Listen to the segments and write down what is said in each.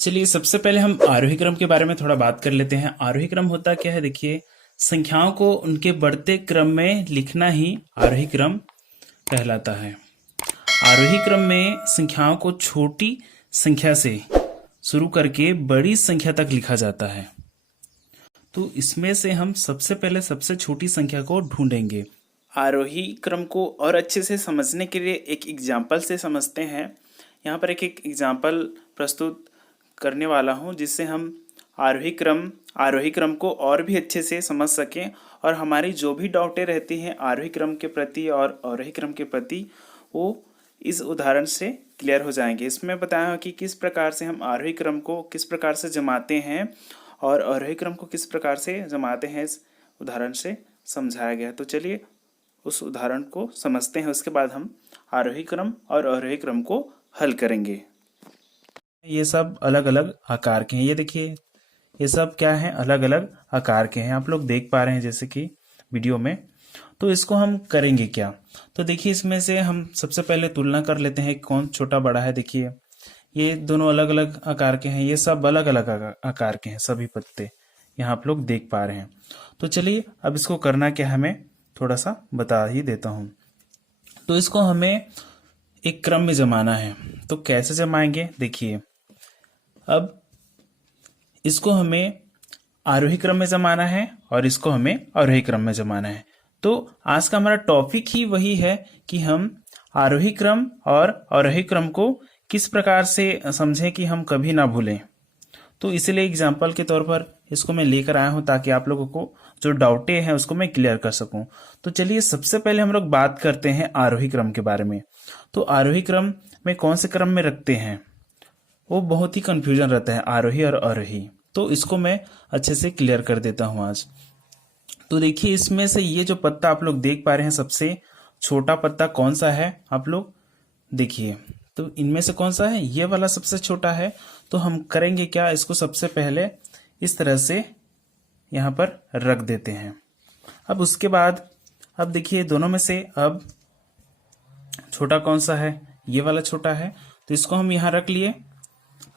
चलिए सबसे पहले हम आरोही क्रम के बारे में थोड़ा बात कर लेते हैं। आरोही क्रम होता क्या है, देखिए संख्याओं को उनके बढ़ते क्रम में लिखना ही आरोही क्रम कहलाता है। आरोही क्रम में संख्याओं को छोटी संख्या से शुरू करके बड़ी संख्या तक लिखा जाता है। तो इसमें से हम सबसे पहले सबसे छोटी संख्या को ढूंढेंगे। आरोही क्रम को और अच्छे से समझने के लिए एक एग्जाम्पल से समझते हैं। यहाँ पर एक एग्जाम्पल प्रस्तुत करने वाला हूँ जिससे हम आरोही क्रम को और भी अच्छे से समझ सकें और हमारी जो भी डाउटें रहती हैं आरोही क्रम के प्रति और अवरोही क्रम के प्रति वो इस उदाहरण से क्लियर हो जाएंगे। इसमें बताया कि किस प्रकार से हम आरोही क्रम को किस प्रकार से जमाते हैं और अवरोही क्रम को किस प्रकार से जमाते हैं, इस उदाहरण से समझाया गया। तो चलिए उस उदाहरण को समझते हैं, उसके बाद हम आरोही क्रम और अवरोही क्रम को हल करेंगे। ये सब अलग अलग आकार के हैं। ये देखिए ये सब क्या है, अलग अलग आकार के हैं। आप लोग देख पा रहे हैं जैसे कि वीडियो में। तो इसको हम करेंगे क्या, तो देखिए इसमें से हम सबसे पहले तुलना कर लेते हैं कौन छोटा बड़ा है। देखिए ये दोनों अलग अलग आकार के हैं, ये सब अलग अलग आकार के हैं सभी पत्ते, यहाँ आप लोग देख पा रहे हैं। तो चलिए अब इसको करना क्या, हमें थोड़ा सा बता ही देता हूँ। तो इसको हमें एक क्रम में जमाना है। तो कैसे जमाएंगे, देखिए अब इसको हमें आरोही क्रम में जमाना है और इसको हमें अवरोही क्रम में जमाना है। तो आज का हमारा टॉपिक ही वही है कि हम आरोही क्रम और अवरोही क्रम को किस प्रकार से समझें कि हम कभी ना भूलें। तो इसलिए एग्जाम्पल के तौर पर इसको मैं लेकर आया हूं ताकि आप लोगों को जो डाउटें हैं उसको मैं क्लियर कर सकूं। तो चलिए सबसे पहले हम लोग बात करते हैं आरोही क्रम के बारे में। तो आरोही क्रम में कौन से क्रम में रखते हैं, वो बहुत ही कंफ्यूजन रहता है आरोही और अवरोही। तो इसको मैं अच्छे से क्लियर कर देता हूं आज। तो देखिए इसमें से ये जो पत्ता आप लोग देख पा रहे हैं, सबसे छोटा पत्ता कौन सा है आप लोग देखिए। तो इनमें से कौन सा है, ये वाला सबसे छोटा है। तो हम करेंगे क्या, इसको सबसे पहले इस तरह से यहाँ पर रख देते हैं। अब उसके बाद अब देखिए दोनों में से अब छोटा कौन सा है, ये वाला छोटा है। तो इसको हम यहाँ रख लिए।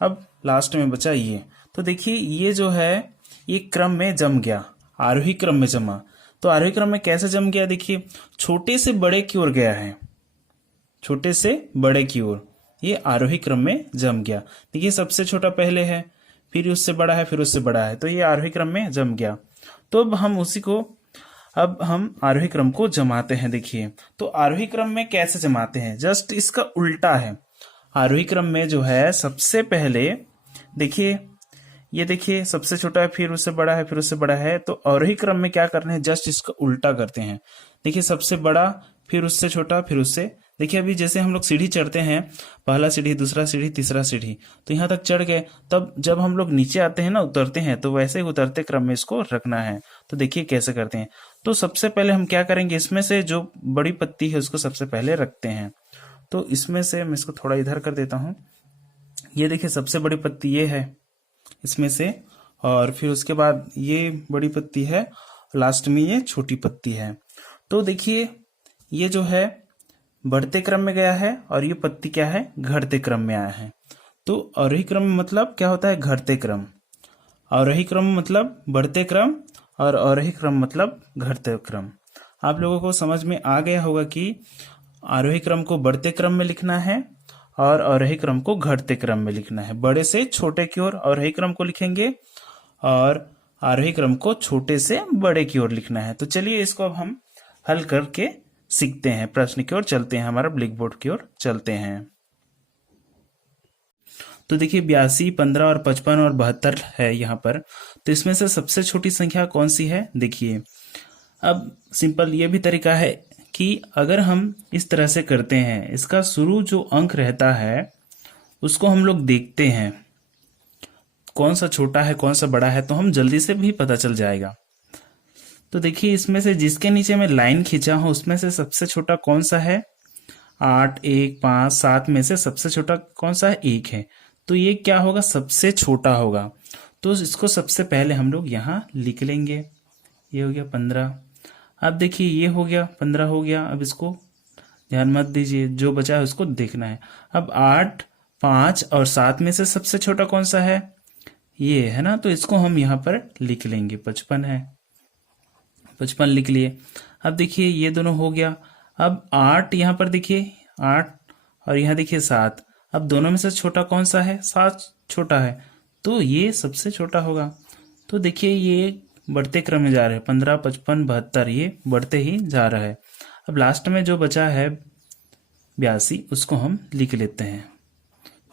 अब लास्ट में बचा ये। तो देखिए ये जो है ये क्रम में जम गया, आरोही क्रम में जमा। तो आरोही क्रम में कैसे जम गया, देखिए छोटे से बड़े की ओर गया है, छोटे से बड़े की ओर ये आरोही क्रम में जम गया। देखिए सबसे छोटा पहले है, फिर उससे बड़ा है, फिर उससे बड़ा है, तो ये आरोही क्रम में जम गया। तो अब हम उसी को अब हम आरोही क्रम को जमाते हैं। देखिए तो आरोही क्रम में कैसे जमाते हैं, जस्ट इसका उल्टा है। आरोही क्रम में जो है सबसे पहले देखिए ये देखिए सबसे छोटा है, फिर उससे बड़ा है, फिर उससे बड़ा है। तो अवरोही क्रम में क्या करना है, जस्ट इसका उल्टा करते हैं। देखिए सबसे बड़ा, फिर उससे छोटा, फिर उससे। देखिए अभी जैसे हम लोग सीढ़ी चढ़ते हैं, पहला सीढ़ी, दूसरा सीढ़ी, तीसरा सीढ़ी, तो यहाँ तक चढ़ गए। तब जब हम लोग नीचे आते हैं ना, उतरते हैं, तो वैसे ही उतरते क्रम में इसको रखना है। तो देखिए कैसे करते हैं। तो सबसे पहले हम क्या करेंगे, इसमें से जो बड़ी पत्ती है उसको सबसे पहले रखते हैं। तो इसमें से मैं इसको थोड़ा इधर कर देता हूँ। ये देखिए सबसे बड़ी पत्ती ये है इसमें से, और फिर उसके बाद ये बड़ी पत्ती है, लास्ट में ये छोटी पत्ती है। तो देखिए ये जो है बढ़ते क्रम में गया है और ये पत्ती क्या है, घटते क्रम में आया है। तो अवरोही क्रम मतलब क्या होता है, घटते क्रम। अवरोही क्रम मतलब बढ़ते क्रम और अवरोही क्रम मतलब घटते क्रम। आप लोगों को समझ में आ गया होगा कि आरोही क्रम को बढ़ते क्रम में लिखना है और अवरोही क्रम को घटते क्रम में लिखना है। बड़े से छोटे की ओर अवरोही क्रम को लिखेंगे और आरोही क्रम को छोटे से बड़े की ओर लिखना है। तो चलिए इसको अब हम हल करके सीखते हैं, प्रश्न की ओर चलते हैं, हमारा ब्लैक बोर्ड की ओर चलते हैं। तो देखिए 82, 15 और 55 और 72 है यहाँ पर। तो इसमें से सबसे छोटी संख्या कौन सी है, देखिए अब सिंपल ये भी तरीका है कि अगर हम इस तरह से करते हैं, इसका शुरू जो अंक रहता है उसको हम लोग देखते हैं कौन सा छोटा है कौन सा बड़ा है, तो हम जल्दी से भी पता चल जाएगा। तो देखिए इसमें से जिसके नीचे मैं लाइन खींचा हूं उसमें से सबसे छोटा कौन सा है, 8, 1, 5, 7 में से सबसे छोटा कौन सा है, 1 है। तो ये क्या होगा, सबसे छोटा होगा। तो इसको सबसे पहले हम लोग यहाँ लिख लेंगे। ये हो गया 15। अब देखिए ये हो गया 15 हो गया। अब इसको ध्यान मत दीजिए, जो बचा है उसको देखना है। अब 8, 5 और 7 में से सबसे छोटा कौन सा है, ये है ना, तो इसको हम यहाँ पर लिख लेंगे, 55 है, 55 लिख लिए। अब देखिए ये दोनों हो गया। अब 8 यहाँ पर देखिए 8 और यहाँ देखिए 7, अब दोनों में से छोटा कौन सा है, 7 छोटा है, तो ये सबसे छोटा होगा। तो देखिए ये बढ़ते क्रम में जा रहे हैं, 15, 55, 72, ये बढ़ते ही जा रहा है। अब लास्ट में जो बचा है 82, उसको हम लिख लेते हैं।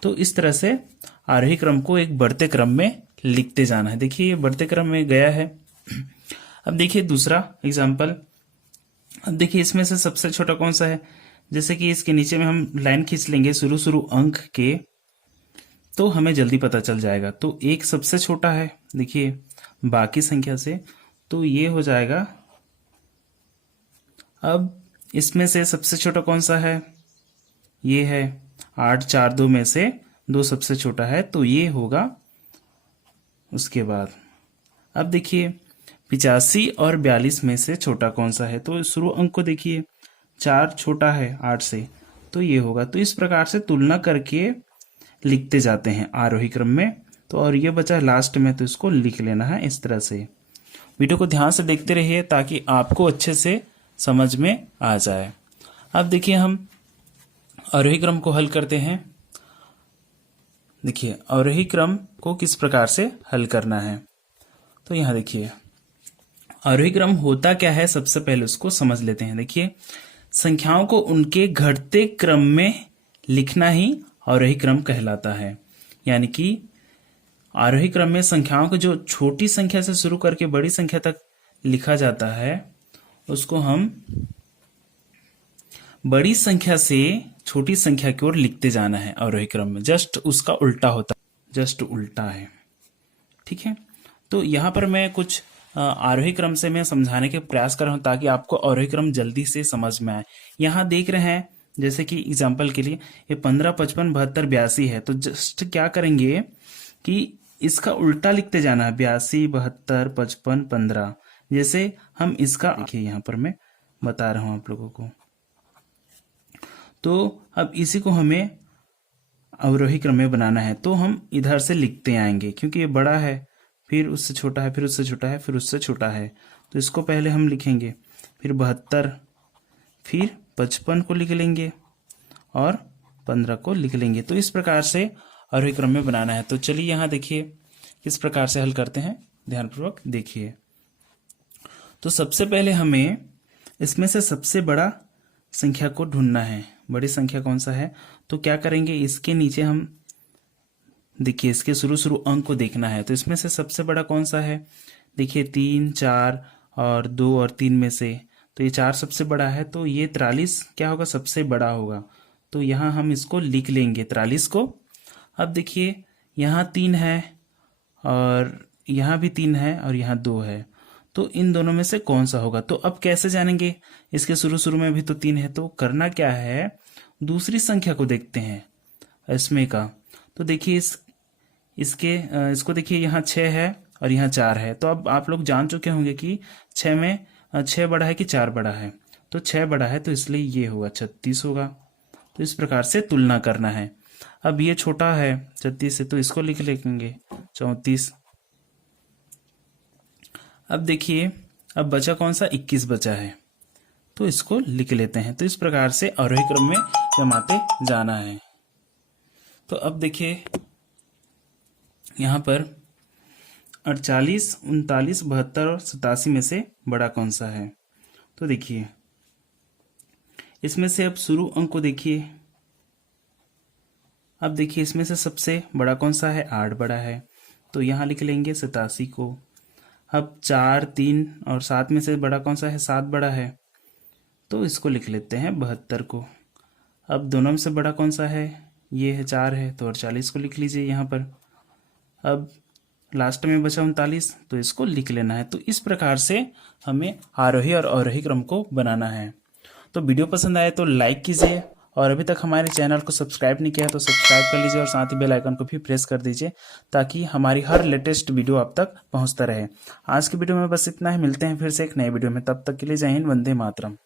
तो इस तरह से आरोही क्रम को एक बढ़ते क्रम में लिखते जाना है। देखिए ये बढ़ते क्रम में गया है। अब देखिए दूसरा एग्जाम्पल। अब देखिए इसमें से सबसे छोटा कौन सा है, जैसे कि इसके नीचे में हम लाइन खींच लेंगे शुरू अंक के, तो हमें जल्दी पता चल जाएगा। तो एक सबसे छोटा है देखिए बाकी संख्या से, तो ये हो जाएगा। अब इसमें से सबसे छोटा कौन सा है, ये है 8, 4, 2 में से 2 सबसे छोटा है, तो ये होगा। उसके बाद अब देखिए 85 और 42 में से छोटा कौन सा है, तो शुरू अंक को देखिए 4 छोटा है 8 से, तो ये होगा। तो इस प्रकार से तुलना करके लिखते जाते हैं आरोही क्रम में। तो और ये बचा लास्ट में, तो इसको लिख लेना है इस तरह से। वीडियो को ध्यान से देखते रहिए ताकि आपको अच्छे से समझ में आ जाए। अब देखिए हम आरोही क्रम को हल करते हैं। देखिए आरोही क्रम को किस प्रकार से हल करना है, तो यहाँ देखिए आरोही क्रम होता क्या है, सबसे पहले उसको समझ लेते हैं। देखिए संख्याओं को उनके घटते क्रम में लिखना ही आरोही क्रम कहलाता है। यानी कि आरोही क्रम में संख्याओं को जो छोटी संख्या से शुरू करके बड़ी संख्या तक लिखा जाता है, उसको हम बड़ी संख्या से छोटी संख्या की ओर लिखते जाना है आरोही क्रम में। जस्ट उसका उल्टा होता है, जस्ट उल्टा है, ठीक है। तो यहाँ पर मैं कुछ आरोही क्रम से मैं समझाने के प्रयास कर रहा हूँ ताकि आपको आरोही क्रम जल्दी से समझ में आए। यहाँ देख रहे हैं जैसे कि एग्जाम्पल के लिए ये 15, 55, 72, 82 है, तो जस्ट क्या करेंगे कि इसका उल्टा लिखते जाना है, 82, 72, 55, 15। जैसे हम इसका देखिए यहाँ पर मैं बता रहा हूँ आप लोगों को। तो अब इसी को हमें अवरोही क्रम में बनाना है, तो हम इधर से लिखते आएंगे क्योंकि ये बड़ा है, फिर उससे छोटा है, फिर उससे छोटा है, फिर उससे छोटा है, तो इसको पहले हम लिखेंगे, फिर 72, फिर 55 को लिख लेंगे और 15 को लिख लेंगे। तो इस प्रकार से आरोही क्रम में बनाना है। तो चलिए यहाँ देखिए किस प्रकार से हल करते हैं, ध्यानपूर्वक देखिए। तो सबसे पहले हमें इसमें से सबसे बड़ा संख्या को ढूंढना है। बड़ी संख्या कौन सा है, तो क्या करेंगे, इसके नीचे हम देखिए इसके शुरू अंक को देखना है। तो इसमें से सबसे बड़ा कौन सा है, देखिए 3, 4 और 2 और 3 में से, तो ये 4 सबसे बड़ा है, तो ये 43 क्या होगा, सबसे बड़ा होगा। तो यहाँ हम इसको लिख लेंगे 43 को। अब देखिए यहाँ 3 है और यहाँ भी 3 है और यहाँ 2 है, तो इन दोनों में से कौन सा होगा। तो अब कैसे जानेंगे, इसके शुरू में भी तो 3 है, तो करना क्या है, दूसरी संख्या को देखते हैं इसमें का। तो देखिए इसको देखिए यहाँ 6 है और यहाँ 4 है, तो अब आप लोग जान चुके होंगे कि 6 में 6 बड़ा है कि 4 बड़ा है, तो 6 बड़ा है, तो इसलिए ये होगा 36 होगा। तो इस प्रकार से तुलना करना है। अब ये छोटा है 36 से, तो इसको लिख लेंगे 34। अब देखिए अब बचा कौन सा, 21 बचा है, तो इसको लिख लेते हैं। तो इस प्रकार से आरोही क्रम में जमाते जाना है। तो अब देखिए यहाँ पर 48, 39, 72 और 87 में से बड़ा कौन सा है। तो देखिए इसमें से अब शुरू अंक को देखिए। अब देखिए इसमें से सबसे बड़ा कौन सा है, 8 बड़ा है, तो यहाँ लिख लेंगे 87 को। अब 4, 3 और 7 में से बड़ा कौन सा है, 7 बड़ा है, तो इसको लिख लेते हैं 72 को। अब दोनों में से बड़ा कौन सा है, ये है 4 है, तो 48 को लिख लीजिए यहाँ पर। अब लास्ट में बचा 39, तो इसको लिख लेना है। तो इस प्रकार से हमें आरोही और अवरोही क्रम को बनाना है। तो वीडियो पसंद आए तो लाइक कीजिए, और अभी तक हमारे चैनल को सब्सक्राइब नहीं किया तो सब्सक्राइब कर लीजिए, और साथ ही बेल आइकन को भी प्रेस कर दीजिए ताकि हमारी हर लेटेस्ट वीडियो आप तक पहुंचता रहे। आज की वीडियो में बस इतना ही, मिलते हैं फिर से एक नए वीडियो में, तब तक के लिए जय हिंद, वंदे मातरम।